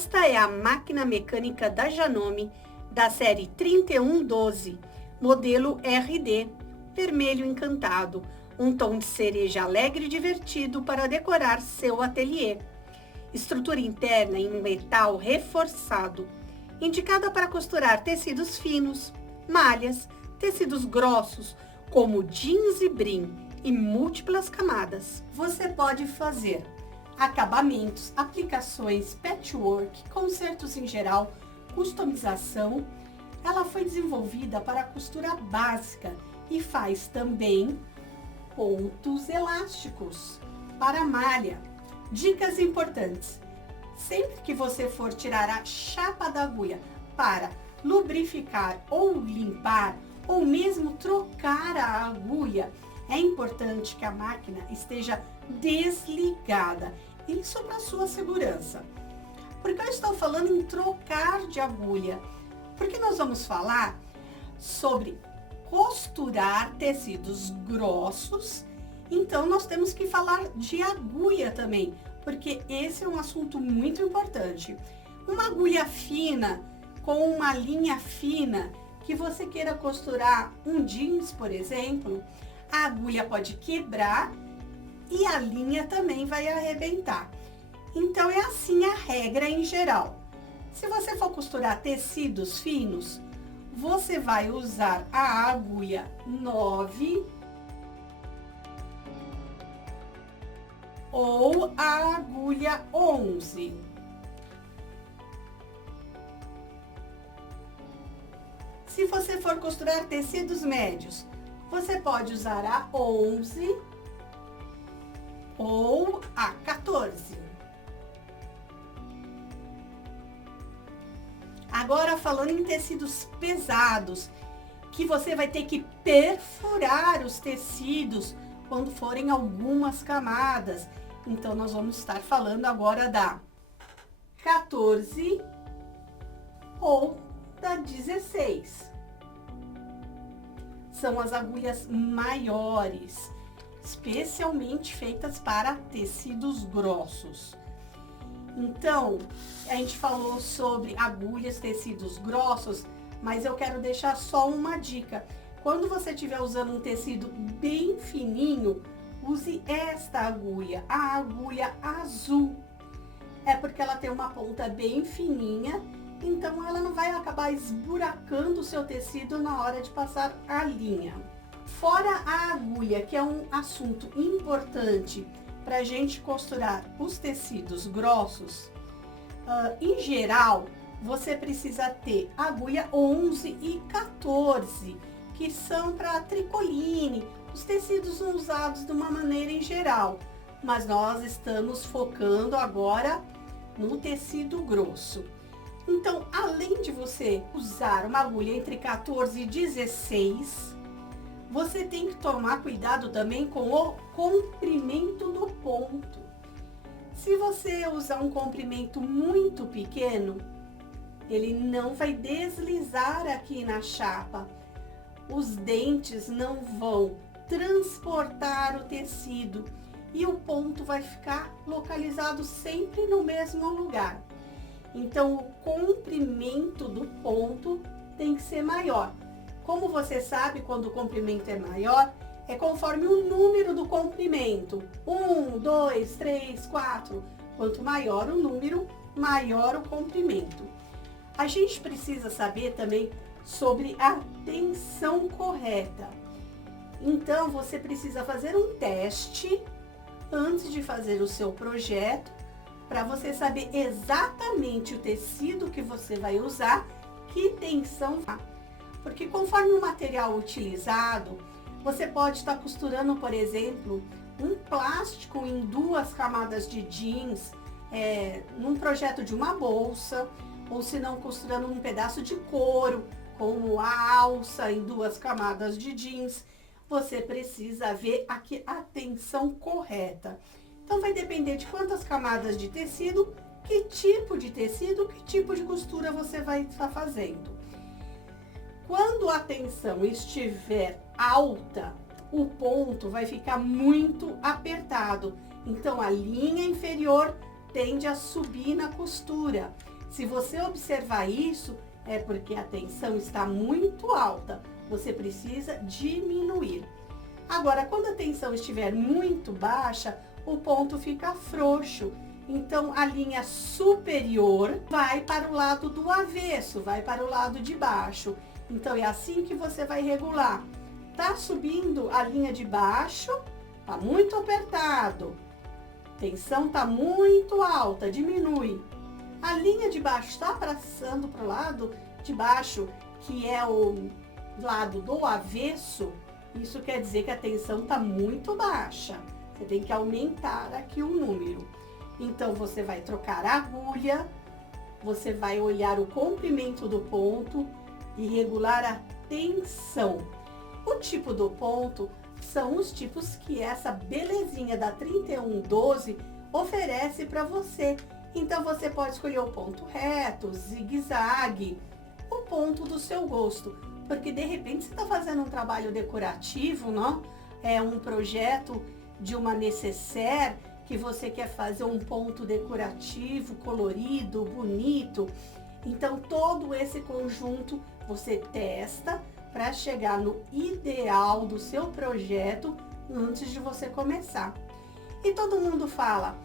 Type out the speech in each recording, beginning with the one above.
Esta é a máquina mecânica da Janome, da série 3112, modelo RD, vermelho encantado, um tom de cereja alegre e divertido para decorar seu ateliê. Estrutura interna em metal reforçado, indicada para costurar tecidos finos, malhas, tecidos grossos, como jeans e brim, e múltiplas camadas. Você pode fazer acabamentos, aplicações, patchwork, consertos em geral, customização. Ela foi desenvolvida para costura básica e faz também pontos elásticos para malha. Dicas importantes: sempre que você for tirar a chapa da agulha para lubrificar ou limpar, ou mesmo trocar a agulha, é importante que a máquina esteja desligada. Isso para sua segurança. Por que eu estou falando em trocar de agulha? Porque nós vamos falar sobre costurar tecidos grossos. Então, nós temos que falar de agulha também, porque esse é um assunto muito importante. Uma agulha fina, com uma linha fina, que você queira costurar um jeans, por exemplo, a agulha pode quebrar e a linha também vai arrebentar. Então, é assim a regra em geral. Se você for costurar tecidos finos, você vai usar a agulha 9 ou a agulha 11. Se você for costurar tecidos médios, você pode usar a 11 ou a 14. Agora, falando em tecidos pesados, que você vai ter que perfurar os tecidos quando forem algumas camadas. Então, nós vamos estar falando agora da 14 ou da 16. São as agulhas maiores, especialmente feitas para tecidos grossos. Então, a gente falou sobre agulhas, tecidos grossos, mas eu quero deixar só uma dica. Quando você estiver usando um tecido bem fininho, use esta agulha, a agulha azul. É porque ela tem uma ponta bem fininha, então ela não vai acabar esburacando o seu tecido na hora de passar a linha. Fora a agulha, que é um assunto importante para a gente costurar os tecidos grossos, em geral, você precisa ter agulha 11 e 14, que são para tricoline, os tecidos usados de uma maneira em geral. Mas nós estamos focando agora no tecido grosso. Então, além de você usar uma agulha entre 14 e 16, você tem que tomar cuidado também com o comprimento do ponto. Se você usar um comprimento muito pequeno, ele não vai deslizar aqui na chapa. Os dentes não vão transportar o tecido e o ponto vai ficar localizado sempre no mesmo lugar. Então, o comprimento do ponto tem que ser maior. Como você sabe, quando o comprimento é maior, é conforme o número do comprimento. 1, 2, 3, 4. Quanto maior o número, maior o comprimento. A gente precisa saber também sobre a tensão correta. Então, você precisa fazer um teste antes de fazer o seu projeto, para você saber exatamente o tecido que você vai usar, que tensão. Porque conforme o material utilizado, você pode estar costurando, por exemplo, um plástico em 2 camadas de jeans, num projeto de uma bolsa, ou se não costurando um pedaço de couro, como a alça em 2 camadas de jeans. Você precisa ver aqui a tensão correta. Então, vai depender de quantas camadas de tecido, que tipo de tecido, que tipo de costura você vai estar fazendo. Quando a tensão estiver alta, o ponto vai ficar muito apertado. Então, a linha inferior tende a subir na costura. Se você observar isso, é porque a tensão está muito alta. Você precisa diminuir. Agora, quando a tensão estiver muito baixa, o ponto fica frouxo. Então, a linha superior vai para o lado do avesso, vai para o lado de baixo. Então, é assim que você vai regular. Tá subindo a linha de baixo, tá muito apertado. Tensão tá muito alta, diminui. A linha de baixo está passando para o lado de baixo, que é o lado do avesso. Isso quer dizer que a tensão tá muito baixa. Você tem que aumentar aqui o número. Então, você vai trocar a agulha, você vai olhar o comprimento do ponto e regular a tensão. O tipo do ponto são os tipos que essa belezinha da 3112 oferece para você. Então, você pode escolher o ponto reto, zigue-zague, o ponto do seu gosto. Porque, de repente, você está fazendo um trabalho decorativo, não? É um projeto de uma nécessaire que você quer fazer um ponto decorativo, colorido, bonito. Então, todo esse conjunto você testa para chegar no ideal do seu projeto antes de você começar. E todo mundo fala,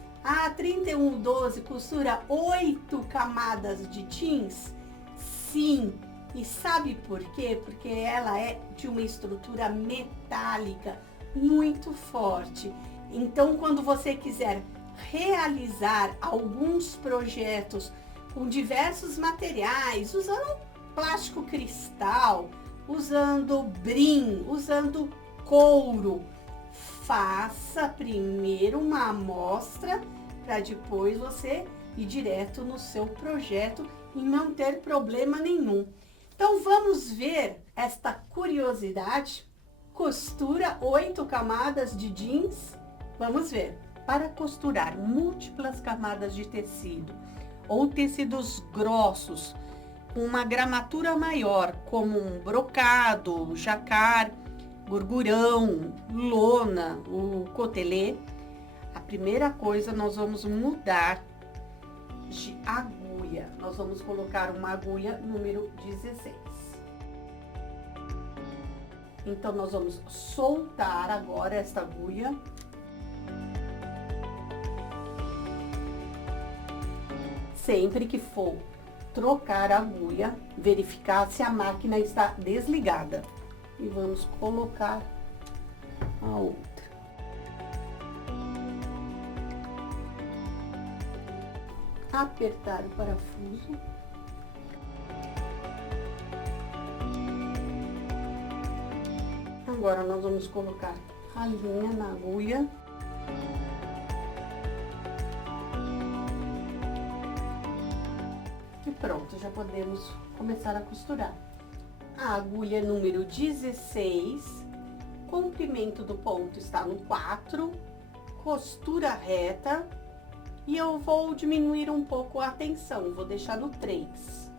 3112 costura 8 camadas de jeans? Sim. E sabe por quê? Porque ela é de uma estrutura metálica muito forte. Então, quando você quiser realizar alguns projetos com diversos materiais, usando plástico cristal, usando brim, usando couro, faça primeiro uma amostra para depois você ir direto no seu projeto e não ter problema nenhum. Então, vamos ver esta curiosidade. Costura 8 camadas de jeans. Vamos ver. Para costurar múltiplas camadas de tecido ou tecidos grossos com uma gramatura maior, como um brocado, jacquard, gorgurão, lona, o cotelê, a primeira coisa nós vamos mudar de agulha. Nós vamos colocar uma agulha número 16. Então, nós vamos soltar agora esta agulha. Sempre que for trocar a agulha, verificar se a máquina está desligada. E vamos colocar a outra. Apertar o parafuso. Agora, nós vamos colocar a linha na agulha. E pronto, já podemos começar a costurar. A agulha número 16, comprimento do ponto está no 4, costura reta. E eu vou diminuir um pouco a tensão, vou deixar no 3.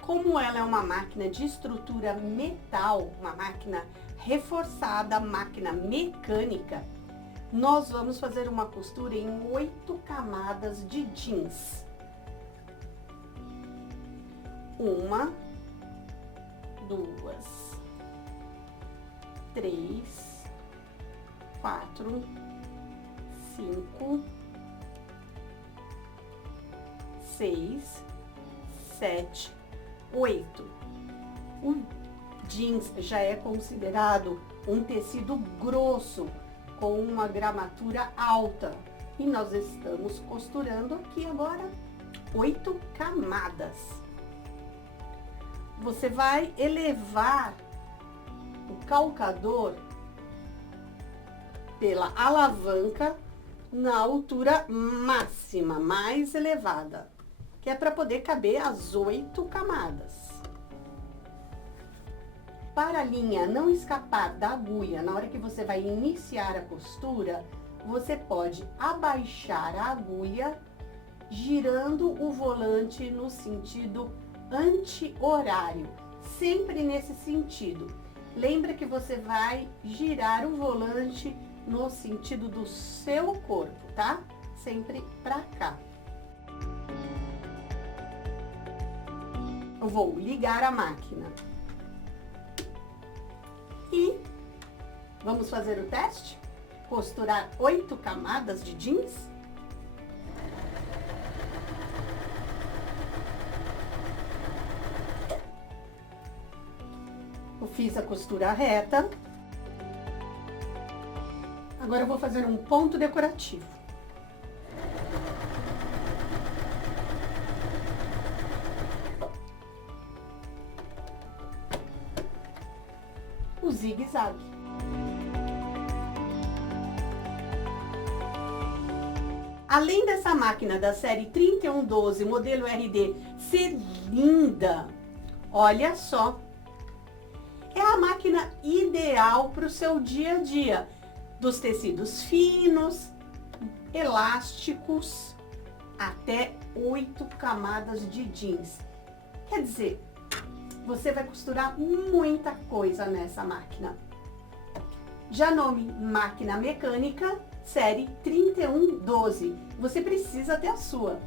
Como ela é uma máquina de estrutura metal, uma máquina reforçada, máquina mecânica, nós vamos fazer uma costura em 8 camadas de jeans. 1, 2, 3, 4, 5, 6, 7, 8. O jeans já é considerado um tecido grosso, com uma gramatura alta. E nós estamos costurando aqui agora 8 camadas. Você vai elevar o calcador pela alavanca na altura máxima, mais elevada, que é para poder caber as 8 camadas. Para a linha não escapar da agulha na hora que você vai iniciar a costura, você pode abaixar a agulha girando o volante no sentido anti-horário, sempre nesse sentido. Lembra que você vai girar o volante no sentido do seu corpo, tá? Sempre pra cá. eu vou ligar a máquina. E vamos fazer o teste? Costurar 8 camadas de jeans? Eu fiz a costura reta. Agora eu vou fazer um ponto decorativo. O zigue-zague. Além dessa máquina da série 3112, modelo RD, ser linda, olha só, é a máquina ideal para o seu dia a dia, dos tecidos finos, elásticos, até 8 camadas de jeans. Quer dizer, você vai costurar muita coisa nessa máquina. Janome máquina mecânica, série 3112. Você precisa ter a sua.